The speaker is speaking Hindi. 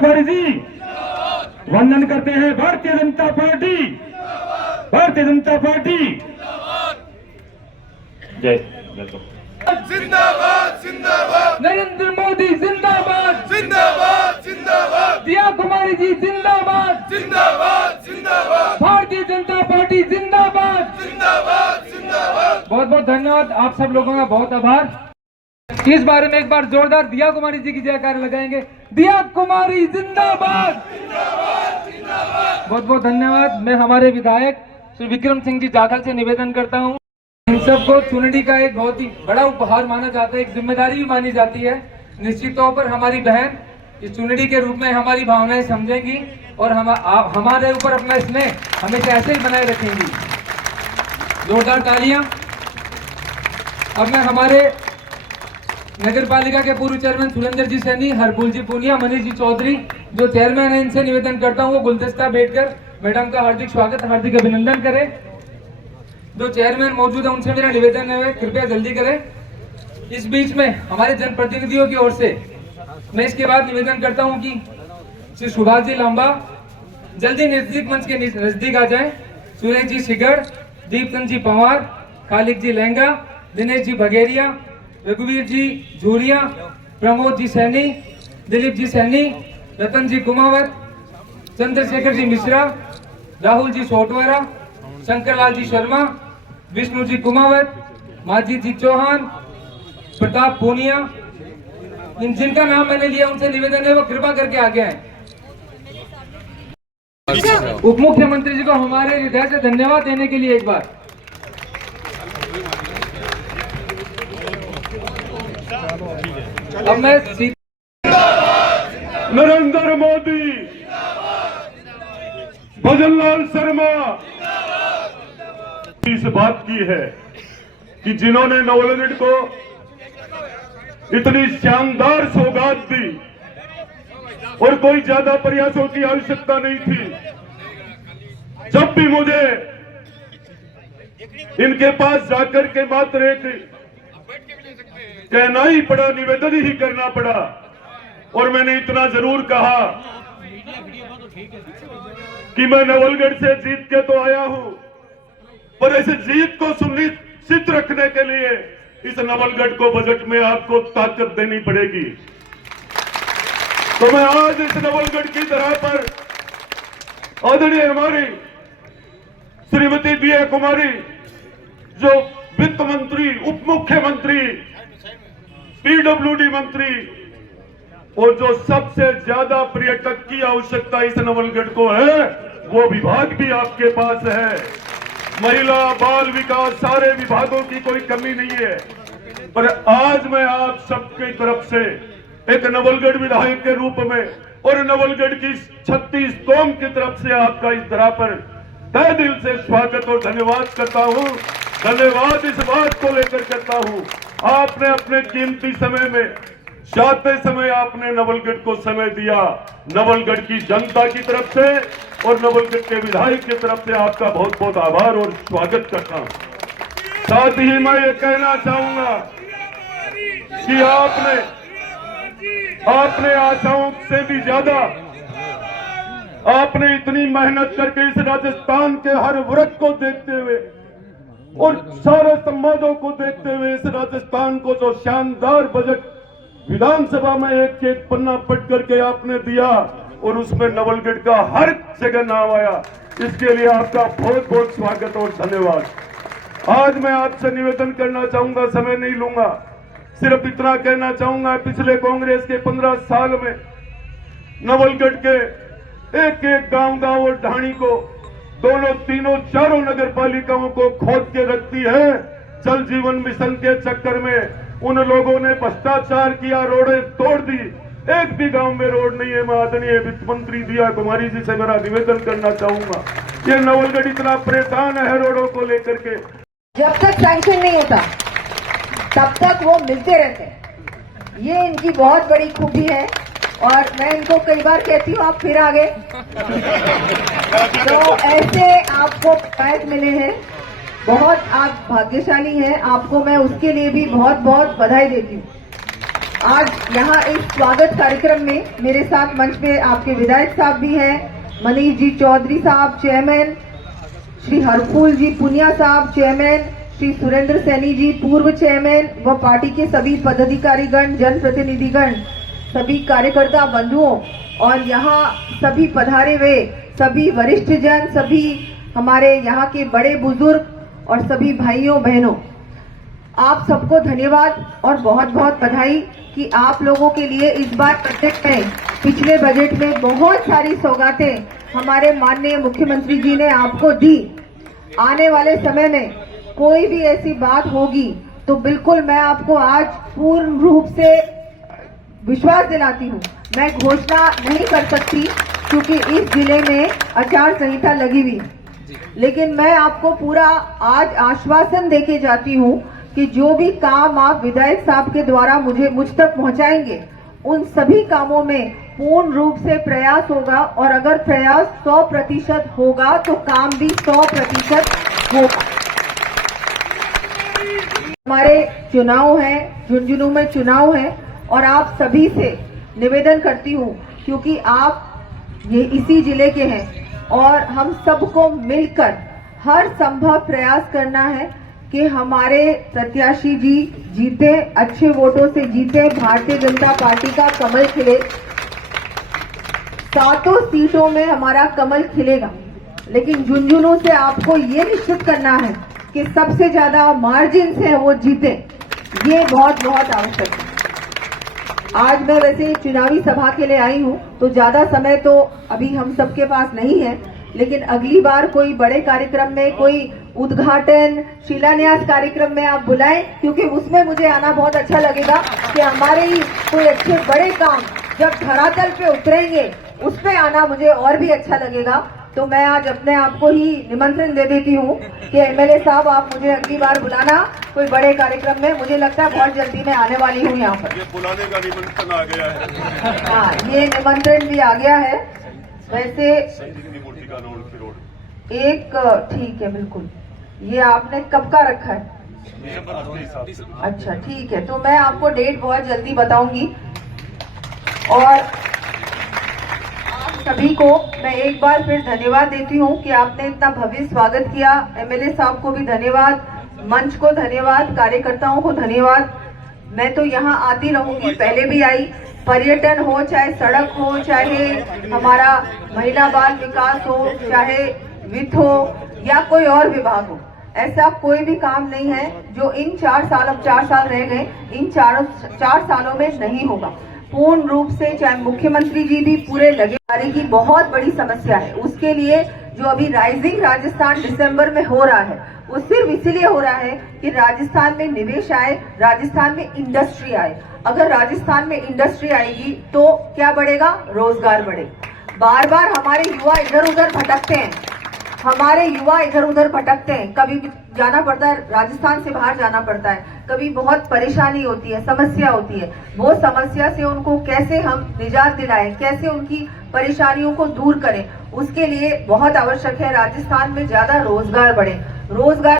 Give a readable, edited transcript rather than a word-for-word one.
कुमारी जी वंदन करते हैं। भारतीय जनता पार्टी, भारतीय जनता पार्टी जय जिंदाबाद जिंदाबाद, नरेंद्र मोदी जिंदाबाद, जिंदाबाद जिंदाबाद, दिया कुमारी जी जिंदाबाद, जिंदाबाद जिंदाबाद, भारतीय जनता पार्टी जिंदाबाद। जिंदाबाद जिंदाबाद। बहुत बहुत धन्यवाद, आप सब लोगों का बहुत आभार। इस बारे में एक बार जोरदार दिया कुमारी जी की जयकार लगाएंगे। दिया कुमारी जिंदाबाद। बहुत बहुत धन्यवाद। मैं हमारे विधायक श्री विक्रम सिंह जी जाखल से निवेदन करता हूं, इन सबको चुनरी का एक बहुत ही बड़ा उपहार माना जाता है, एक जिम्मेदारी भी मानी जाती है। निश्चित तौर पर हमारी बहन इस चुनरी के रूप में हमारी भावनाएं समझेंगी और हमारे ऊपर अपना स्नेह हमेशा ऐसे ही बनाए रखेंगी। जोरदार तालियां। अब मैं हमारे नगर पालिका के पूर्व चेयरमैन सुरेंद्र जी सैनी, हरपुल जी पूनिया, मनीष जी चौधरी जो चेयरमैन है, इनसे निवेदन करता हूँ वो गुलदस्ता बैठकर मैडम का हार्दिक स्वागत, हार्दिक अभिनंदन करें। जो चेयरमैन मौजूद है उनसे मेरा निवेदन है कृपया जल्दी करें। इस बीच में हमारे जनप्रतिनिधियों की ओर से मैं इसके बाद निवेदन करता हूं कि श्री सुभाष जी लांबा जल्दी नजदीक मंच के नजदीक आ जाएं। सुरेश जी सिगड़, दीपचंद जी पवार, खालिक जी लहंगा, दिनेश जी भगेरिया, रघुवीर जी झूरिया, प्रमोद जी सैनी, दिलीप जी सैनी, रतन जी कुमावत, चंद्रशेखर जी मिश्रा, राहुल जी सोटवारा, शंकरलाल जी शर्मा, विष्णु जी कुमावत, माजिद जी चौहान, प्रताप पूनिया, इन जिनका नाम मैंने लिया उनसे निवेदन है वो कृपा करके आगे आए। उप मुख्यमंत्री जी को हमारे हृदय से धन्यवाद देने के लिए एक बार। अब मैं नरेंद्र मोदी, भजनलाल शर्मा इस बात की है कि जिन्होंने नवलगढ़ को इतनी शानदार सौगात दी और कोई ज्यादा प्रयासों की आवश्यकता नहीं थी। जब भी मुझे इनके पास जाकर के मात्र एक कहना ही पड़ा, निवेदन ही करना पड़ा और मैंने इतना जरूर कहा कि मैं नवलगढ़ से जीत के तो आया हूं, पर ऐसे जीत को सुनिश्चित रखने के लिए इस नवलगढ़ को बजट में आपको ताकत देनी पड़ेगी। तो मैं आज इस नवलगढ़ की धरा पर आदरणीय हमारी श्रीमती दिया कुमारी जो वित्त मंत्री, उप मुख्यमंत्री, पीडब्ल्यूडी मंत्री और जो सबसे ज्यादा पर्यटक की आवश्यकता इस नवलगढ़ को है वो विभाग भी आपके पास है। महिला बाल विकास सारे विभागों की कोई कमी नहीं है, पर आज मैं आप सबकी तरफ से एक नवलगढ़ विधायक के रूप में और नवलगढ़ की 36 कौम की तरफ से आपका इस तरह पर तहे दिल से स्वागत और धन्यवाद करता हूं। धन्यवाद इस बात को लेकर करता हूं, आपने अपने कीमती समय में जाते समय आपने नवलगढ़ को समय दिया। नवलगढ़ की जनता की तरफ से और नवलगढ़ के विधायक की तरफ से आपका बहुत बहुत आभार और स्वागत करता हूं। साथ ही मैं ये कहना चाहूंगा कि आपने आशाओं से भी ज्यादा आपने इतनी मेहनत करके इस राजस्थान के हर वर्ग को देखते हुए और सारे समाजों को देखते हुए इस राजस्थान को जो शानदार बजट विधानसभा में एक एक पन्ना पढ़ करके आपने दिया और उसमें नवलगढ़ का हर जगह नाम आया, इसके लिए आपका बहुत बहुत स्वागत और धन्यवाद। आज मैं आपसे निवेदन करना चाहूंगा, समय नहीं लूंगा, सिर्फ इतना कहना चाहूंगा, पिछले कांग्रेस के 15 साल में नवलगढ़ के एक एक गांव और ढाणी को, दोनों तीनों चारों नगर पालिकाओं को खोद के रखती है। जल जीवन मिशन के चक्कर में उन लोगों ने भ्रष्टाचार किया, रोडें तोड़ दी, एक भी गांव में रोड नहीं है। मैं आदरणीय वित्त मंत्री दिया कुमारी जी से मेरा निवेदन करना चाहूंगा, ये नवलगढ़ इतना परेशान है रोडों को लेकर के। जब तक सैंक्शन नहीं होता तब तक वो मिलते रहते हैं, ये इनकी बहुत बड़ी खूबी है और मैं इनको कई बार कहती हूँ आप फिर आ गए। तो ऐसे आपको पैक मिले हैं, बहुत आप भाग्यशाली हैं, आपको मैं उसके लिए भी बहुत बहुत बधाई देती हूँ। आज यहाँ इस स्वागत कार्यक्रम में मेरे साथ मंच पे आपके विधायक साहब भी हैं, मनीष जी चौधरी साहब चेयरमैन, श्री हरफूल जी पुनिया साहब चेयरमैन, श्री सुरेंद्र सैनी जी पूर्व चेयरमैन व पार्टी के सभी पदाधिकारीगण, जनप्रतिनिधिगण, सभी कार्यकर्ता बंधुओं और यहाँ सभी पधारे हुए सभी वरिष्ठ जन, सभी हमारे यहाँ के बड़े बुजुर्ग और सभी भाइयों बहनों, आप सबको धन्यवाद और बहुत बहुत बधाई कि आप लोगों के लिए इस बार बजट में, पिछले बजट में बहुत सारी सौगातें हमारे माननीय मुख्यमंत्री जी ने आपको दी। आने वाले समय में कोई भी ऐसी बात होगी तो बिल्कुल मैं आपको आज पूर्ण रूप से विश्वास दिलाती हूँ। मैं घोषणा नहीं कर सकती क्योंकि इस जिले में आचार संहिता लगी हुई, लेकिन मैं आपको पूरा आज आश्वासन देके जाती हूँ कि जो भी काम आप विधायक साहब के द्वारा मुझ तक पहुँचाएंगे, उन सभी कामों में पूर्ण रूप से प्रयास होगा और अगर प्रयास 100% होगा तो काम भी 100% होगा। हमारे चुनाव है, झुंझुनू में चुनाव है और आप सभी से निवेदन करती हूँ क्योंकि आप ये इसी जिले के हैं और हम सबको मिलकर हर संभव प्रयास करना है कि हमारे प्रत्याशी जी जीते, अच्छे वोटों से जीते, भारतीय जनता पार्टी का कमल खिले। 7 सीटों में हमारा कमल खिलेगा, लेकिन झुंझुनू से आपको ये निश्चित करना है कि सबसे ज्यादा मार्जिन से वो जीते। ये बहुत बहुत आवश्यक है। आज मैं वैसे चुनावी सभा के लिए आई हूँ तो ज्यादा समय तो अभी हम सबके पास नहीं है, लेकिन अगली बार कोई बड़े कार्यक्रम में, कोई उद्घाटन शिलान्यास कार्यक्रम में आप बुलाएं, क्योंकि उसमें मुझे आना बहुत अच्छा लगेगा कि हमारे ही कोई अच्छे बड़े काम जब धरातल पे उतरेंगे उस पे आना मुझे और भी अच्छा लगेगा। तो मैं आज अपने आप को ही निमंत्रण दे देती हूँ कि एमएलए साहब आप मुझे अगली बार बुलाना कोई बड़े कार्यक्रम में। मुझे लगता है बहुत जल्दी मैं आने वाली हूँ यहाँ पर। ये बुलाने का निमंत्रण आ गया है। हाँ, ये निमंत्रण भी आ गया है। वैसे एक ठीक है, बिल्कुल। ये आपने कब का रखा है? अच्छा ठीक है, तो मैं आपको डेट बहुत जल्दी बताऊंगी। और आप सभी को मैं एक बार फिर धन्यवाद देती हूँ कि आपने इतना भव्य स्वागत किया। एमएलए साहब को भी धन्यवाद, मंच को धन्यवाद, कार्यकर्ताओं को धन्यवाद। मैं तो यहाँ आती रहूंगी, पहले भी आई। पर्यटन हो, चाहे सड़क हो, चाहे हमारा महिला बाल विकास हो, चाहे वित्त हो या कोई और विभाग हो, ऐसा कोई भी काम नहीं है जो इन 4 साल, अब 4 साल रह गए, इन 4 सालों में नहीं होगा। पूर्ण रूप से चाहे मुख्यमंत्री जी भी पूरे लगे। की बहुत बड़ी समस्या है, उसके लिए जो अभी राइजिंग राजस्थान दिसंबर में हो रहा है, वो सिर्फ इसलिए हो रहा है कि राजस्थान में निवेश आए, राजस्थान में इंडस्ट्री आए। अगर राजस्थान में इंडस्ट्री आएगी तो क्या बढ़ेगा? रोजगार बढ़ेगा। बार बार हमारे युवा इधर उधर भटकते हैं, कभी जाना पड़ता है, राजस्थान से बाहर जाना पड़ता है, कभी बहुत परेशानी होती है, समस्या होती है। वो समस्या से उनको कैसे हम निजात दिलाएं, कैसे उनकी परेशानियों को दूर करें, उसके लिए बहुत आवश्यक है राजस्थान में ज्यादा रोजगार बढ़े। रोजगार